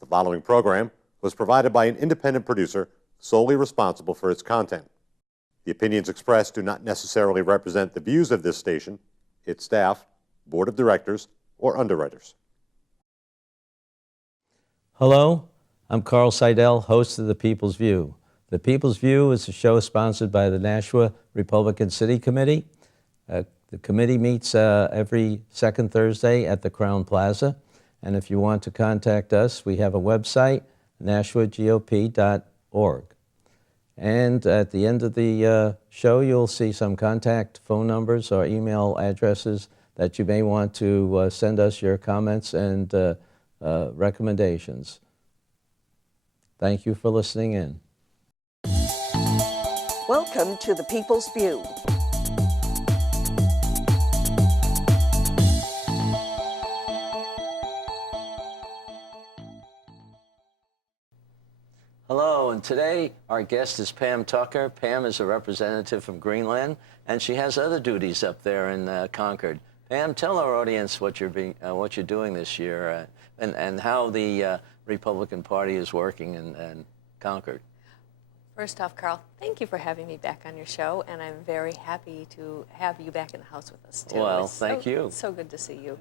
The following program was provided by an independent producer solely responsible for its content. The opinions expressed do not necessarily represent the views of this station, its staff, board of directors, or underwriters. Hello, I'm Carl Seidel, host of The People's View. The People's View is a show sponsored by the Nashua Republican City Committee. The committee meets every second Thursday at the Crown Plaza. And if you want to contact us, we have a website, nashuagop.org. And at the end of the show, you'll see some contact phone numbers or email addresses that you may want to send us your comments and recommendations. Thank you for listening in. Welcome to The People's View. Hello, and today our guest is Pam Tucker. Pam is a representative from Greenland, and she has other duties up there in Concord. Pam, tell our audience what you're doing this year and how the Republican Party is working in Concord. First off, Carl, thank you for having me back on your show, and I'm very happy to have you back in the house with us, too. Well, thank you. It's so good to see you.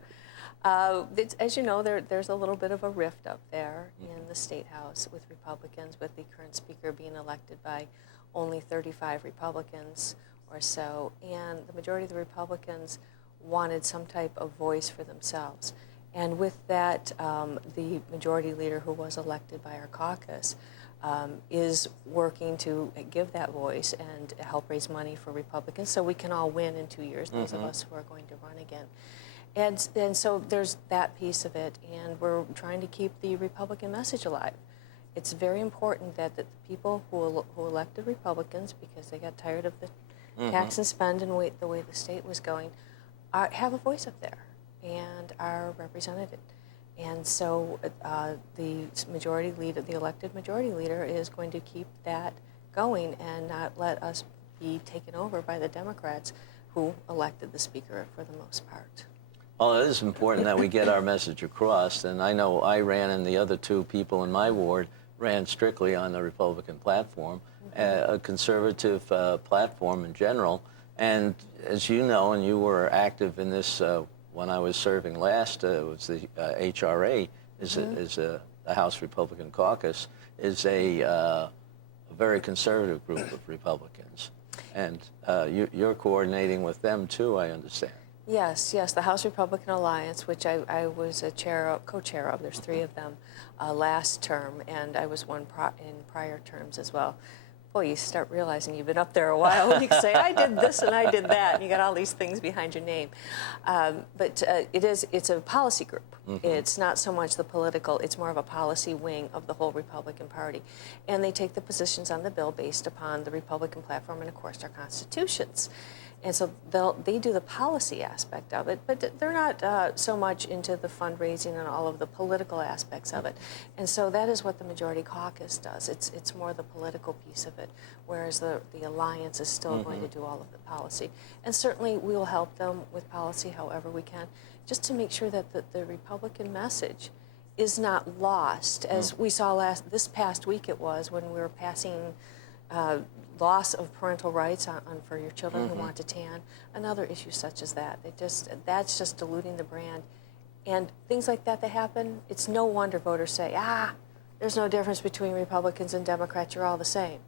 As you know, there's a little bit of a rift up there in the State House with Republicans, with the current Speaker being elected by only 35 Republicans or so, and the majority of the Republicans wanted some type of voice for themselves. And with that, the majority leader who was elected by our caucus is working to give that voice and help raise money for Republicans so we can all win in 2 years, those of us who are going to run again. And so there's that piece of it, and we're trying to keep the Republican message alive. It's very important that the people who elected Republicans, because they got tired of the tax and spend and the way the state was going, have a voice up there and are represented. And so the majority leader, the elected majority leader, is going to keep that going and not let us be taken over by the Democrats who elected the Speaker for the most part. Well, it is important that we get our message across, and I know I ran and the other two people in my ward ran strictly on the Republican platform, a conservative platform in general. And as you know, and you were active in this when I was serving last, it was the HRA, the House Republican Caucus, is a very conservative group of Republicans. And you're coordinating with them too, I understand. Yes, the House Republican Alliance, which I was a co-chair of, there's three of them, last term, and I was one in prior terms as well. Boy, you start realizing you've been up there a while when you can say, I did this and I did that, and you got all these things behind your name. But it's a policy group. It's not so much the political, it's more of a policy wing of the whole Republican Party. And they take the positions on the bill based upon the Republican platform and, of course, our constitutions. And so they do the policy aspect of it, but they're not so much into the fundraising and all of the political aspects of it. And so that is what the majority caucus does. It's more the political piece of it, whereas the alliance is still going to do all of the policy. And certainly we will help them with policy however we can, just to make sure that the Republican message is not lost, as we saw this past week it was when we were passing loss of parental rights for your children who want to tan, and other issues such as that. That's just diluting the brand. And things like that happen, it's no wonder voters say, there's no difference between Republicans and Democrats, you're all the same.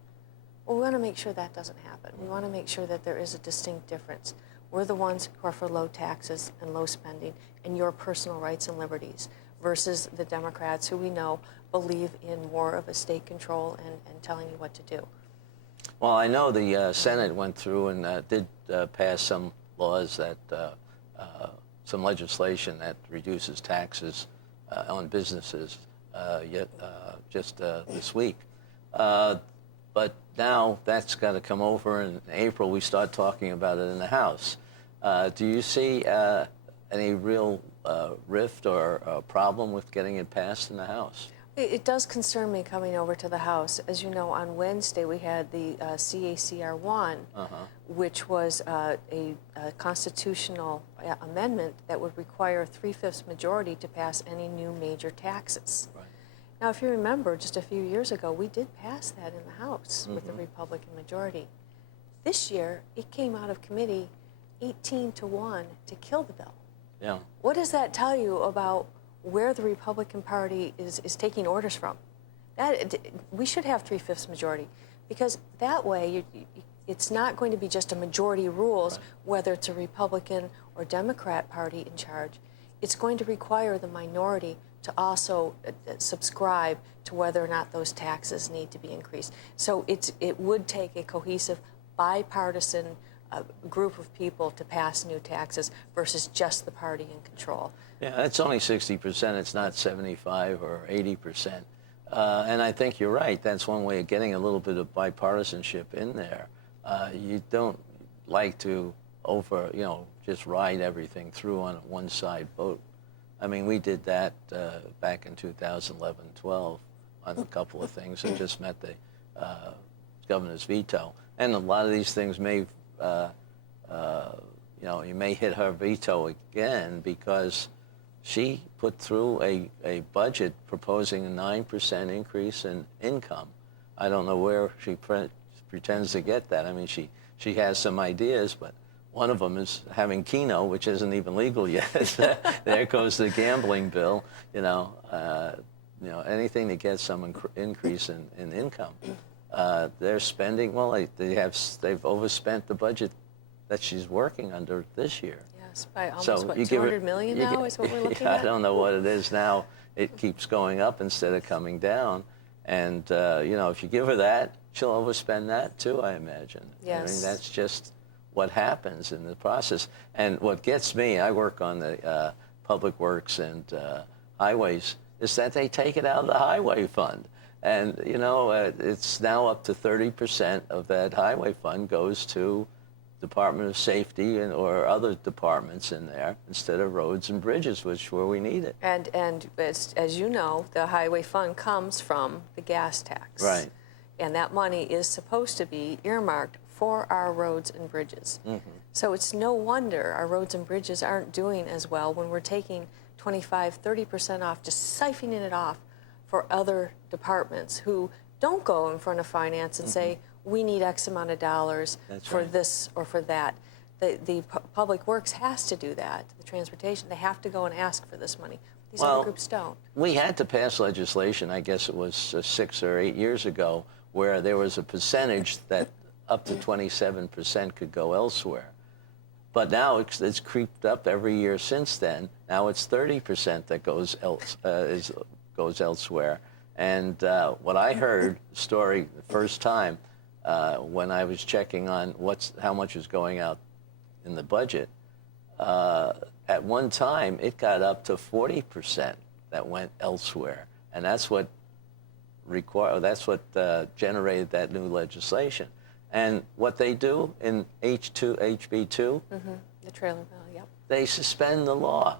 Well, we want to make sure that doesn't happen. We want to make sure that there is a distinct difference. We're the ones who are for low taxes and low spending and your personal rights and liberties, versus the Democrats who we know believe in more of a state control and telling you what to do. Well, I know the Senate went through and did pass some laws that, some legislation that reduces taxes on businesses just this week. But now that's got to come over, and in April we start talking about it in the House. Do you see any real rift or problem with getting it passed in the House? It does concern me coming over to the House. As you know, on Wednesday we had the CACR1, which was a constitutional amendment that would require a 3/5 majority to pass any new major taxes. Right. Now, if you remember, just a few years ago, we did pass that in the House with the Republican majority. This year, it came out of committee 18-1 to kill the bill. Yeah. What does that tell you about where the Republican Party is taking orders from? We should have 3/5 majority, because that way it's not going to be just a majority rules, whether it's a Republican or Democrat party in charge. It's going to require the minority to also subscribe to whether or not those taxes need to be increased. So it would take a cohesive, bipartisan group of people to pass new taxes versus just the party in control. Yeah, it's only 60%. It's not 75 or 80%. And I think you're right. That's one way of getting a little bit of bipartisanship in there. You don't like to just ride everything through on a one-side vote. I mean, we did that back in 2011-12 on a couple of things that just met the governor's veto. And a lot of these things may, you may hit her veto again because she put through a budget proposing a 9% increase in income. I don't know where she pretends to get that. I mean, she has some ideas, but one of them is having Keno, which isn't even legal yet. There goes the gambling bill. Anything to get some increase in income. They're spending. Well, they've overspent the budget that she's working under this year. Yes, by almost So what, you give her- 200 million you now gi- is what we're looking Yeah, at? I don't know what it is now. It keeps going up instead of coming down. And, if you give her that, she'll overspend that too, I imagine. I Yes. mean, that's just what happens in the process. And what gets me, I work on the public works and highways, is that they take it out of the highway fund. And, it's now up to 30% of that highway fund goes to Department of Safety or other departments in there instead of roads and bridges, which where we need it. And as you know, the highway fund comes from the gas tax. Right. And that money is supposed to be earmarked for our roads and bridges. So it's no wonder our roads and bridges aren't doing as well when we're taking 25, 30% off, just siphoning it off for other departments who don't go in front of finance and say, we need X amount of dollars for right. this or for that. The public works has to do that. The transportation, they have to go and ask for this money. These other groups don't. We had to pass legislation, I guess it was 6 or 8 years ago, where there was a percentage that up to 27% could go elsewhere. But now it's creeped up every year since then. Now it's 30% that goes elsewhere. And what I heard, story the first time, when I was checking on how much is going out in the budget, at one time it got up to 40% that went elsewhere, and that's what generated that new legislation. And what they do in HB2, The trailer bill, yep. they suspend the law.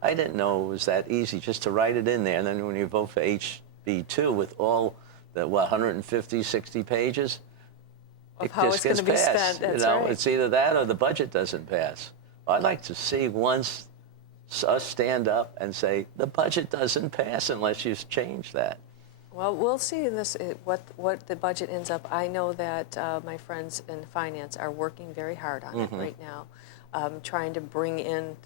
I didn't know it was that easy just to write it in there, and then when you vote for HB2 with all the 150, 60 pages. Of It how just it's going gets to be passed. spent, that's right. It's either that or the budget doesn't pass. I'd like to see us stand up and say the budget doesn't pass unless you change that. Well, we'll see in this what the budget ends up. I know that my friends in finance are working very hard on it right now, trying to bring in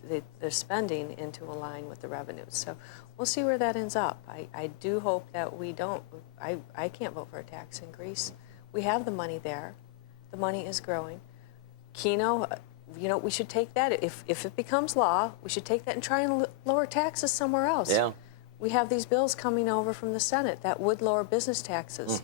the spending into a line with the revenues. So we'll see where that ends up. I do hope that we don't. I can't vote for a tax increase. We have the money there. The money is growing. Keno, we should take that. If it becomes law, we should take that and try and lower taxes somewhere else. Yeah. We have these bills coming over from the Senate that would lower business taxes.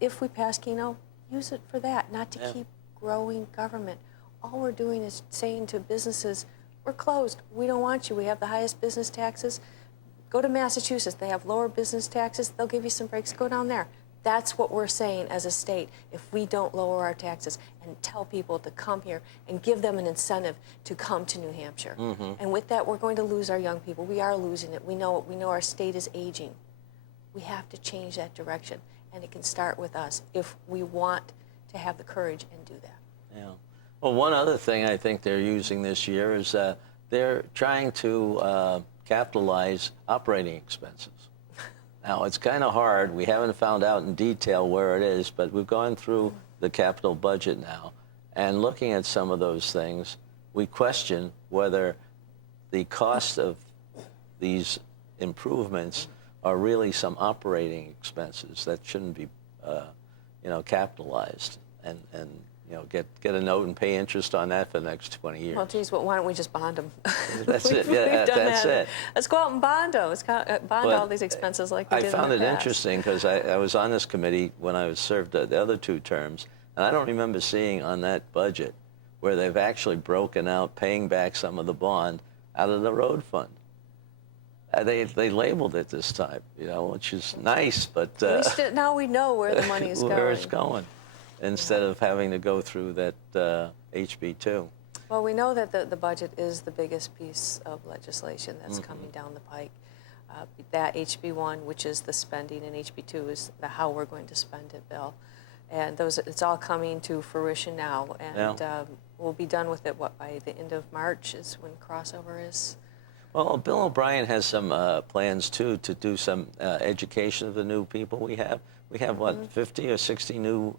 If we pass Keno, use it for that, not to keep growing government. All we're doing is saying to businesses, we're closed. We don't want you. We have the highest business taxes. Go to Massachusetts. They have lower business taxes. They'll give you some breaks. Go down there. That's what we're saying as a state if we don't lower our taxes and tell people to come here and give them an incentive to come to New Hampshire. And with that, we're going to lose our young people. We are losing it. We know our state is aging. We have to change that direction, and it can start with us if we want to have the courage and do that. Yeah. Well, one other thing I think they're using this year is they're trying to capitalize operating expenses. Now, it's kind of hard. We haven't found out in detail where it is, but we've gone through the capital budget now, and looking at some of those things, we question whether the cost of these improvements are really some operating expenses that shouldn't be, capitalized, and get a note and pay interest on that for the next 20 years. Well, geez, why don't we just bond them? That's it. Yeah, that's it. Let's go out and bond them. Let's bond all these expenses like we did in the past. I found it interesting because I was on this committee when I was served the other 2 terms, and I don't remember seeing on that budget where they've actually broken out paying back some of the bond out of the road fund. They labeled it this time, which is nice, but now we know where the money is going. Where it's going, instead of having to go through that HB2. Well, we know that the budget is the biggest piece of legislation that's coming down the pike. That HB1, which is the spending, and HB2 is the how we're going to spend it bill. And it's all coming to fruition now, and we'll be done with it, by the end of March is when crossover is. Well, Bill O'Brien has some plans, too, to do some education of the new people we have. We have, what, 50 or 60 new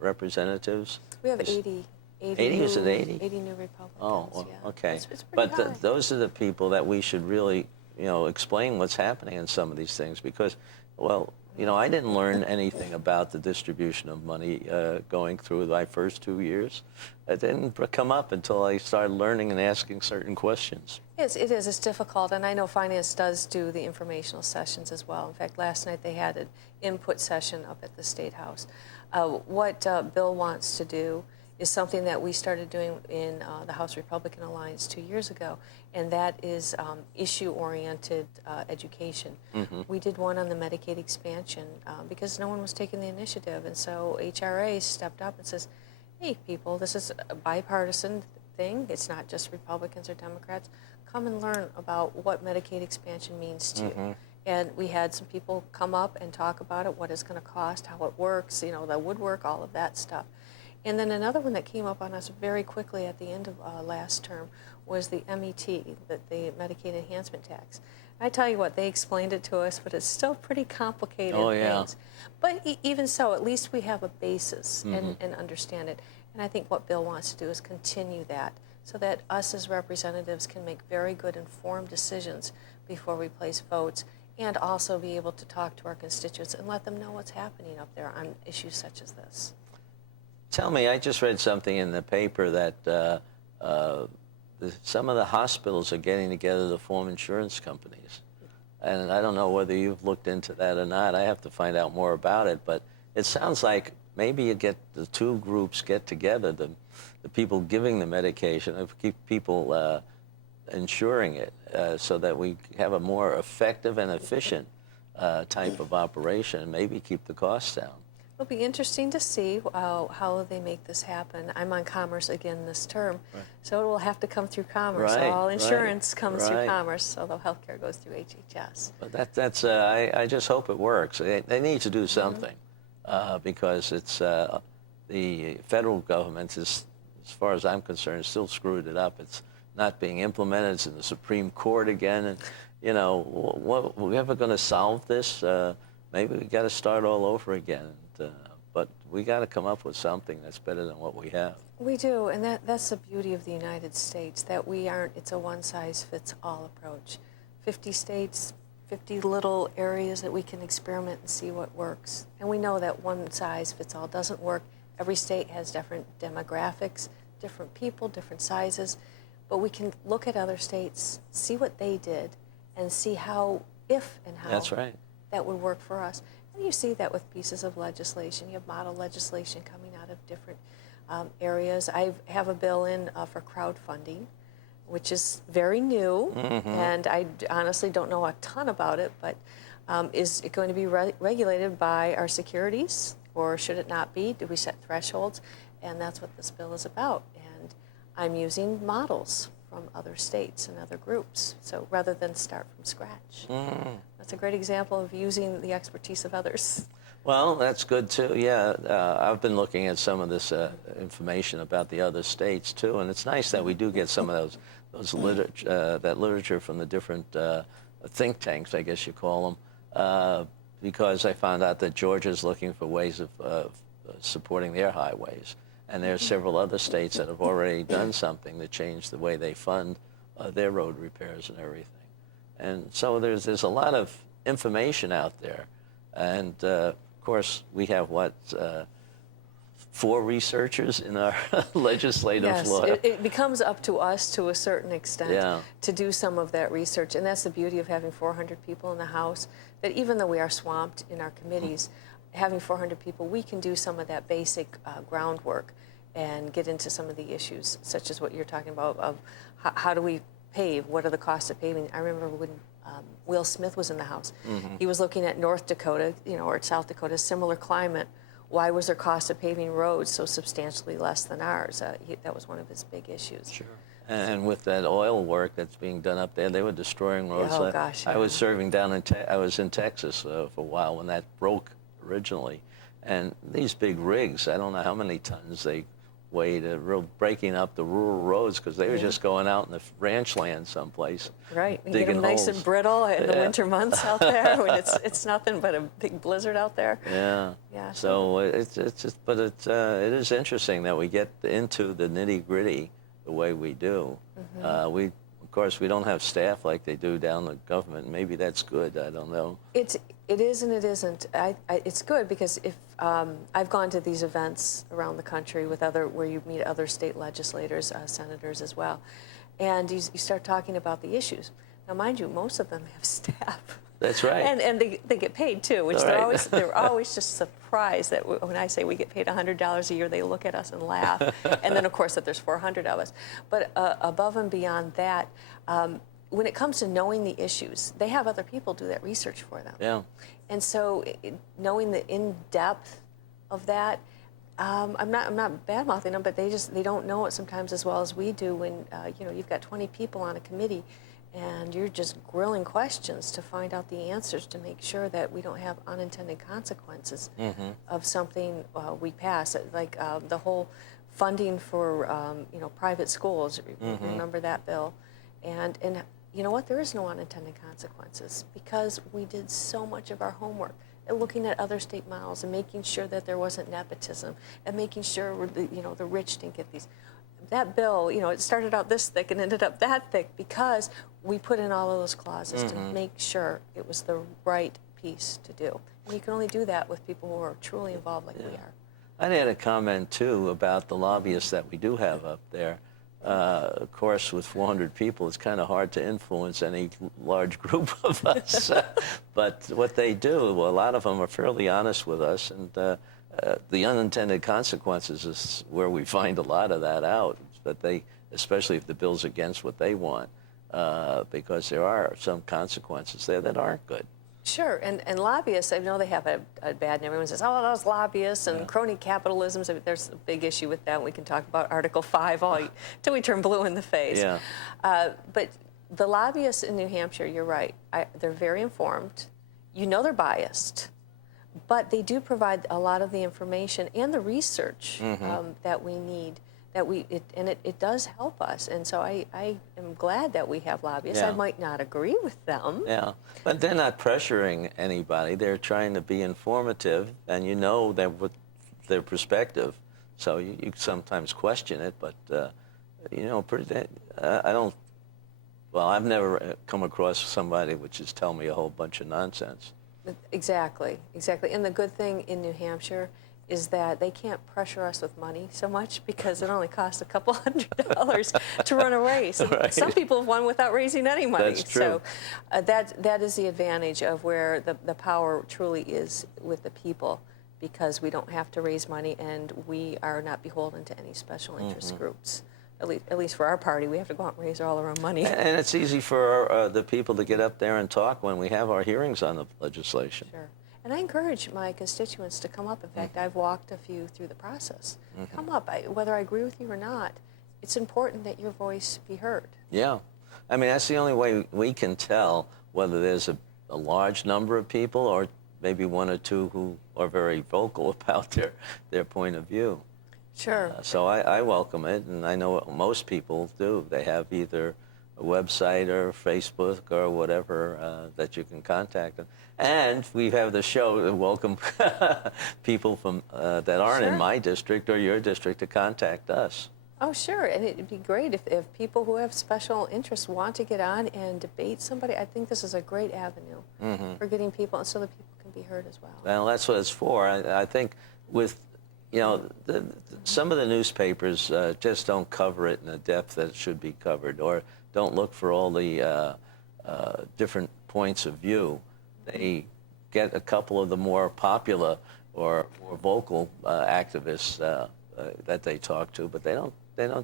representatives? We have 80. 80, is it 80? 80 new Republicans, Oh, well, yeah. okay. It's pretty high. Those are the people that we should really, explain what's happening in some of these things, because, well, I didn't learn anything about the distribution of money going through my first 2 years. It didn't come up until I started learning and asking certain questions. Yes, it is. It's difficult, and I know Finance does do the informational sessions as well. In fact, last night they had an input session up at the State House. What Bill wants to do is something that we started doing in the House Republican Alliance 2 years ago, and that is issue-oriented education. We did one on the Medicaid expansion because no one was taking the initiative, and so HRA stepped up and says, hey, people, this is a bipartisan thing. It's not just Republicans or Democrats. Come and learn about what Medicaid expansion means to you. And we had some people come up and talk about it, what it's going to cost, how it works, the woodwork, all of that stuff. And then another one that came up on us very quickly at the end of last term was the MET, the Medicaid Enhancement Tax. I tell you what, they explained it to us, but it's still pretty complicated things. But even so, at least we have a basis and understand it. And I think what Bill wants to do is continue that so that us as representatives can make very good informed decisions before we place votes, and also be able to talk to our constituents and let them know what's happening up there on issues such as this. Tell me, I just read something in the paper that some of the hospitals are getting together to form insurance companies. And I don't know whether you've looked into that or not. I have to find out more about it. But it sounds like maybe you get the 2 groups get together, the people giving the medication, and keep people insuring it so that we have a more effective and efficient type of operation, and maybe keep the costs down. It'll be interesting to see how they make this happen. I'm on Commerce again this term, so it will have to come through Commerce. All insurance comes through Commerce, although healthcare goes through HHS. But that's I just hope it works. They need to do something because it's the federal government is, as far as I'm concerned, still screwed it up. It's not being implemented. It's in the Supreme Court again, and we're ever going to solve this? Maybe we got to start all over again. But we got to come up with something that's better than what we have. We do, and that's the beauty of the United States, that we aren't, it's a one-size-fits-all approach. 50 states, 50 little areas that we can experiment and see what works. And we know that one-size-fits-all doesn't work. Every state has different demographics, different people, different sizes. But we can look at other states, see what they did, and see how, if and how That's right. that would work for us. And you see that with pieces of legislation. You have model legislation coming out of different areas. I have a bill in for crowdfunding, which is very new, and I honestly don't know a ton about it, but is it going to be regulated by our securities, or should it not be? Do we set thresholds? And that's what this bill is about. And I'm using models from other states and other groups, so rather than start from scratch. That's a great example of using the expertise of others. Well, that's good too. Yeah, I've been looking at some of this information about the other states too, and it's nice that we do get some of those literature from the different think tanks, I guess you call them. because I found out that Georgia's looking for ways of supporting their highways. And there are several other states that have already done something to change the way they fund their road repairs and everything. And so there's a lot of information out there. And of course, we have 4 researchers in our legislative floor. Yes, it becomes up to us to a certain extent Yeah. to do some of that research. And that's the beauty of having 400 people in the House, that even though we are swamped in our committees, having 400 people, we can do some of that basic groundwork and get into some of the issues, such as what you're talking about, of how do we pave, what are the costs of paving. I remember when Will Smith was in the House, he was looking at North Dakota, or South Dakota, similar climate. Why was their cost of paving roads so substantially less than ours? That was one of his big issues. Sure. And with that oil work that's being done up there, they were destroying roads. Oh, gosh, I was yeah. serving down in I was in Texas for a while when that broke originally, and these big rigs, I don't know how many tons they weighed, breaking up the rural roads because they were just going out in the ranch land someplace. Right, and get digging them nice holes. and brittle in the winter months out there when it's nothing but a big blizzard out there. Yeah. Yeah. So it is interesting that we get into the nitty gritty the way we do. Of course, we don't have staff like they do down the government. Maybe that's good. I don't know. It is and it isn't. It's good because if I've gone to these events around the country with where you meet other state legislators, senators as well, and you start talking about the issues. Now, mind you, most of them have staff. That's right. And they get paid too, which they're always just surprised that when I say we get paid $100 a year, they look at us and laugh. And then of course that there's 400 of us. But above and beyond that, when it comes to knowing the issues, they have other people do that research for them. Yeah. And so knowing the in-depth of that, I'm not bad-mouthing them, but they don't know it sometimes as well as we do when you've got 20 people on a committee and you're just grilling questions to find out the answers to make sure that we don't have unintended consequences of something we pass, like the whole funding for private schools. Remember that bill? And you know what? There is no unintended consequences because we did so much of our homework and looking at other state models and making sure that there wasn't nepotism and making sure the rich didn't get these. That bill, it started out this thick and ended up that thick because we put in all of those clauses to make sure it was the right piece to do. And you can only do that with people who are truly involved like we are. I had a comment, too, about the lobbyists that we do have up there. Of course, with 400 people, it's kind of hard to influence any large group of us. But what they do, well, a lot of them are fairly honest with us, and the unintended consequences is where we find a lot of that out. But especially if the bill's against what they want, because there are some consequences there that aren't good. Sure, and lobbyists, I know they have a bad name. Everyone says, oh, those lobbyists and crony capitalism. So there's a big issue with that. We can talk about Article 5 till we turn blue in the face. Yeah. But the lobbyists in New Hampshire, you're right, they're very informed. They're biased, but they do provide a lot of the information and the research that we need. It does help us, and so I am glad that we have lobbyists. Yeah. I might not agree with them. Yeah, but they're not pressuring anybody. They're trying to be informative, and that with their perspective. So you sometimes question it, but I don't. Well, I've never come across somebody which is telling me a whole bunch of nonsense. Exactly. And the good thing in New Hampshire is that they can't pressure us with money so much because it only costs a couple $100 to run a race. Right. Some people have won without raising any money. That's true. So that is the advantage of where the power truly is with the people, because we don't have to raise money and we are not beholden to any special interest groups. At least for our party, we have to go out and raise all our own money. And it's easy for the people to get up there and talk when we have our hearings on the legislation. Sure. And I encourage my constituents to come up. In fact, I've walked a few through the process. Come up. Whether I agree with you or not, it's important that your voice be heard. Yeah. I mean, that's the only way we can tell whether there's a large number of people or maybe one or two who are very vocal about their point of view. Sure. So I welcome it, and I know what most people do. They have either website or Facebook or whatever that you can contact them. And we have the show to welcome people from that aren't in Sure. my district or your district to contact us. Oh, sure, and it'd be great if people who have special interests want to get on and debate somebody. I think this is a great avenue for getting people, so that people can be heard as well. Well, that's what it's for. I think with, you know, some of the newspapers just don't cover it in the depth that it should be covered, or don't look for all the different points of view. They get a couple of the more popular or more vocal activists that they talk to, but they don't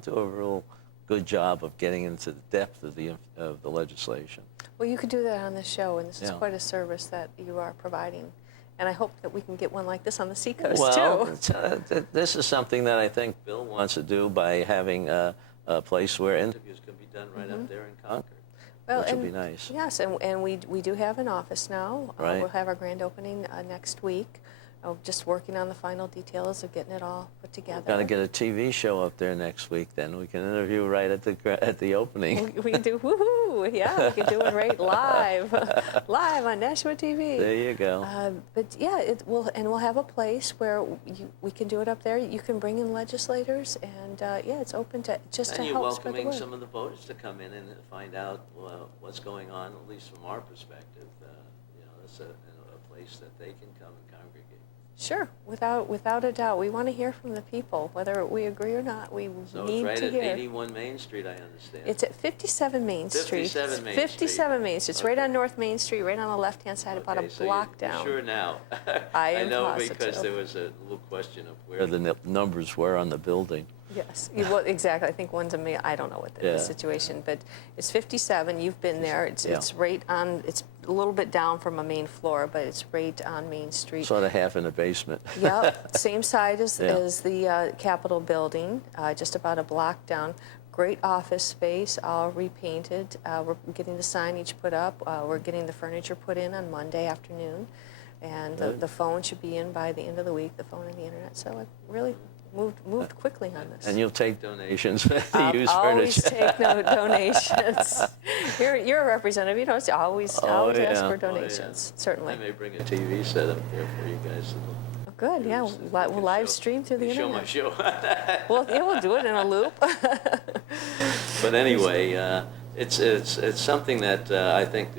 do a real good job of getting into the depth of the legislation. Well, you could do that on this show, and this is Yeah. quite a service that you are providing. And I hope that we can get one like this on the Seacoast, Well, too. this is something that I think Bill wants to do by having a place where interviews can be done right up there in Concord, which would be nice. Yes, and we do have an office now. Right. We'll have our grand opening next week. Just working on the final details of getting it all put together. Got to get a TV show up there next week. Then we can interview right at the opening. We can do woohoo! Yeah, we can do it right live, live on Nashua TV. There you go. But yeah, we'll have a place where we can do it up there. You can bring in legislators, and yeah, it's open to just And to you're help spread the welcoming word. some of the voters to come in and find out what's going on, at least from our perspective. You know, it's a place that they can come and congregate. Sure, without a doubt, we want to hear from the people, whether we agree or not. We So need it's to right at hear. 81 Main Street, I understand. It's at 57 Main Street. 57 Main 57 Main Street. It's right Okay. on North Main Street, right on the left-hand side, about a Okay, so block you're down. sure now. I am know positive. because there was a little question of where the numbers were on the building. Yes, well, exactly. I think one's a main. I don't know what the Yeah. situation, but it's 57. You've been there. It's Yeah. it's right on. It's a little bit down from a main floor, but it's right on Main Street. Sort of half in the basement. Yep, same side as, Yeah. as the Capitol building, just about a block down. Great office space, all repainted. We're getting the signage put up. We're getting the furniture put in on Monday afternoon. And the phone should be in by the end of the week, the phone and the internet. So it really moved quickly on this. And you'll take donations to I'll use always furniture. take no donations. You're a representative. You know, always ask for Oh, donations. yeah. Certainly. I may bring a TV set up there for you guys. Oh, good. Yeah, we'll live stream through the Show internet. my show. Well, yeah, we'll do it in a loop. But anyway, it's something that I think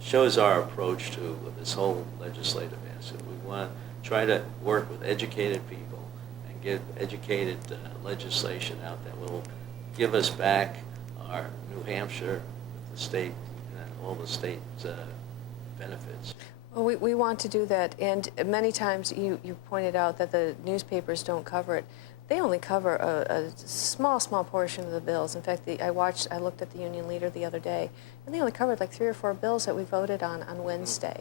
shows our approach to this whole legislative asset. We want to try to work with educated people and get educated legislation out that will give us back our New Hampshire, the state, and all the state's benefits. Well, we want to do that, and many times you pointed out that the newspapers don't cover it. They only cover a small portion of the bills. In fact, I looked at the Union Leader the other day, and they only covered like 3 or 4 bills that we voted on Wednesday.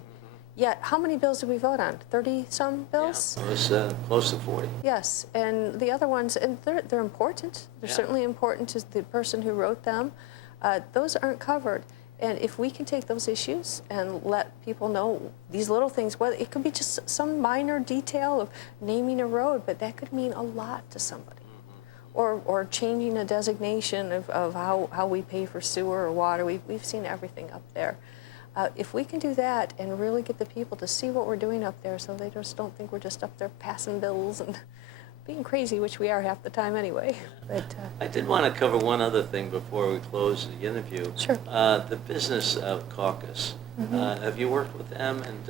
Yet, how many bills did we vote on? 30-some bills? Yeah, it was close to 40. Yes, and the other ones, and they're important. They're Yeah. certainly important to the person who wrote them. Those aren't covered. And if we can take those issues and let people know these little things, whether it could be just some minor detail of naming a road, but that could mean a lot to somebody. Or changing a designation of how we pay for sewer or water. We've seen everything up there. If we can do that and really get the people to see what we're doing up there so they just don't think we're just up there passing bills and being crazy, which we are half the time anyway. But I did want to cover one other thing before we close the interview. Sure. The business caucus. Mm-hmm. Have you worked with them and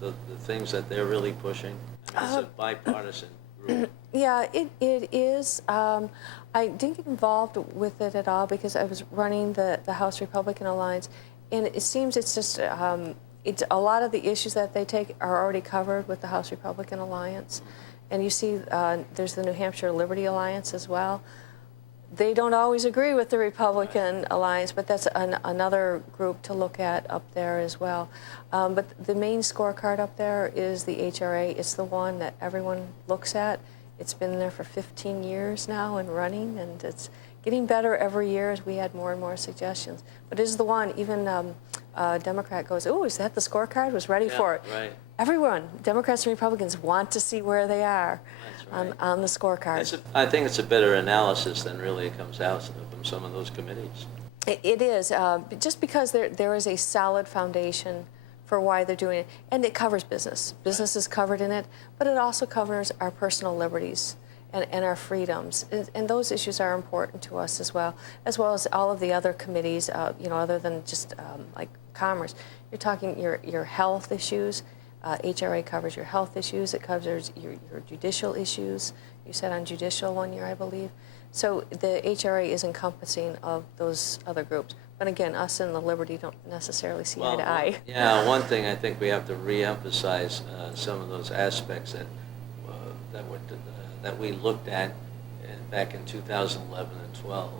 the things that they're really pushing? I mean, it's a bipartisan group. yeah, it is. I didn't get involved with it at all because I was running the House Republican Alliance, and it seems it's just it's a lot of the issues that they take are already covered with the House Republican Alliance. And you see there's the New Hampshire Liberty Alliance as well. They don't always agree with the Republican Alliance, but that's another group to look at up there as well. But the main scorecard up there is the HRA. It's the one that everyone looks at. It's been there for 15 years now and running, and it's getting better every year as we add more and more suggestions. But it is the one, even Democrat goes, oh, is that the scorecard? Was ready for it. Right. Everyone, Democrats and Republicans, want to see where they are on the scorecard. I think it's a better analysis than really it comes out from some of those committees. It is, just because there is a solid foundation for why they're doing it, and it covers business. Business is covered in it, but it also covers our personal liberties and our freedoms, and those issues are important to us as well as all of the other committees, other than just like commerce. You're talking your health issues. HRA covers your health issues. It covers your judicial issues. You said on judicial one year, I believe. So the HRA is encompassing of those other groups. But again, us and the Liberty don't necessarily see eye to eye. Yeah, one thing I think we have to re-emphasize some of those aspects that we looked at back in 2011 and 12.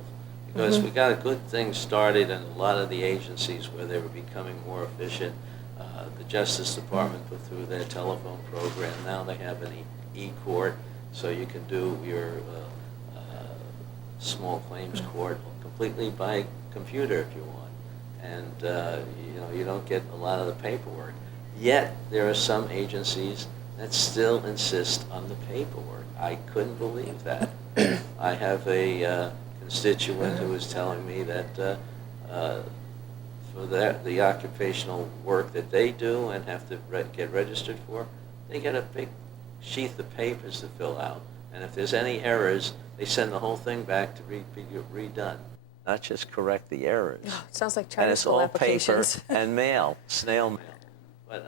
Because we got a good thing started in a lot of the agencies where they were becoming more efficient. The Justice Department put through their telephone program. Now they have an e-court, so you can do your small claims court completely by computer if you want. And you don't get a lot of the paperwork. Yet there are some agencies that still insist on the paperwork. I couldn't believe that. I have a constituent who was telling me that for the occupational work that they do and have to get registered for, they get a big sheath of papers to fill out. And if there's any errors, they send the whole thing back to be redone. Not just correct the errors. Oh, it sounds like And charter it's school all applications. paper and mail, snail mail. But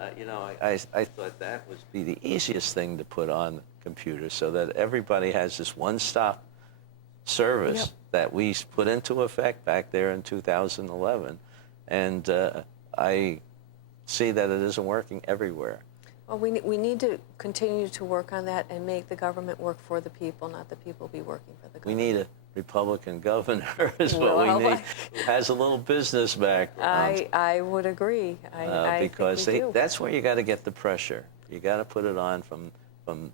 I thought that would be the easiest thing to put on computers so that everybody has this one-stop service that we put into effect back there in 2011. And I see that it isn't working everywhere. Well, we need to continue to work on that and make the government work for the people, not the people be working for the government. We need a Republican governor is what we need, who has a little business background. I would agree. I because think we do. that's where you got to get the pressure. You got to put it on from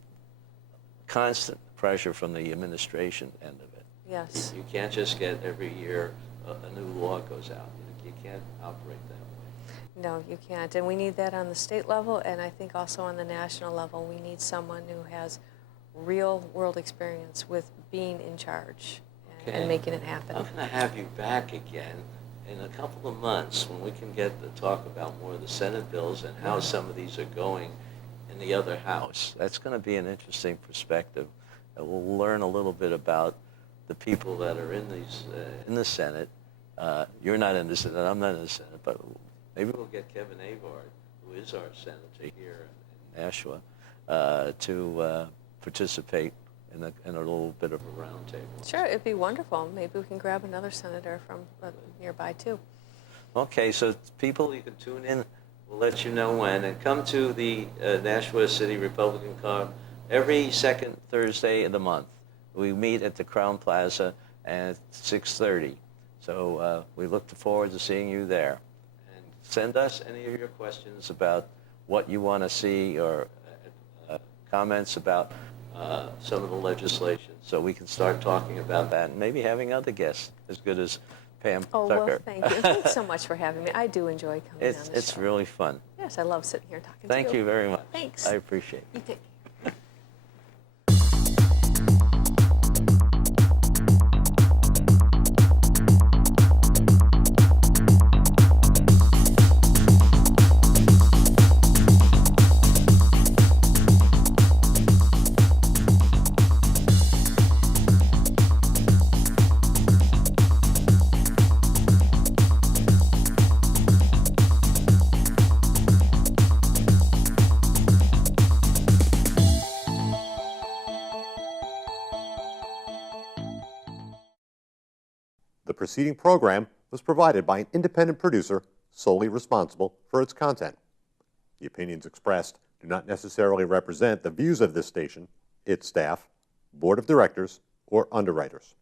constant pressure from the administration end of it. Yes. You can't just get every year a new law goes out. You can't operate that way. No, you can't. And we need that on the state level, and I think also on the national level. We need someone who has real world experience with being in charge and making it happen. I'm going to have you back again in a couple of months when we can get to talk about more of the Senate bills and how some of these are going in the other house. That's going to be an interesting perspective. We'll learn a little bit about the people that are in the Senate. You're not in the Senate, I'm not in the Senate, but maybe we'll get Kevin Avard, who is our senator here in Nashua, to participate in a little bit of a round table. Sure, it'd be wonderful. Maybe we can grab another senator from nearby too. Okay, so people, you can tune in. We'll let you know when. And come to the Nashua City Republican Club every second Thursday of the month. We meet at the Crown Plaza at 6:30. So we look forward to seeing you there. And send us any of your questions about what you want to see or comments about some of the legislation, so we can start talking about that and maybe having other guests as good as Pam Tucker. Oh, well, thank you. Thanks so much for having me. I do enjoy coming on this It's show. really fun. Yes, I love sitting here talking to you. Thank you very much. Thanks. I appreciate it. You take care. The preceding program was provided by an independent producer solely responsible for its content. The opinions expressed do not necessarily represent the views of this station, its staff, board of directors, or underwriters.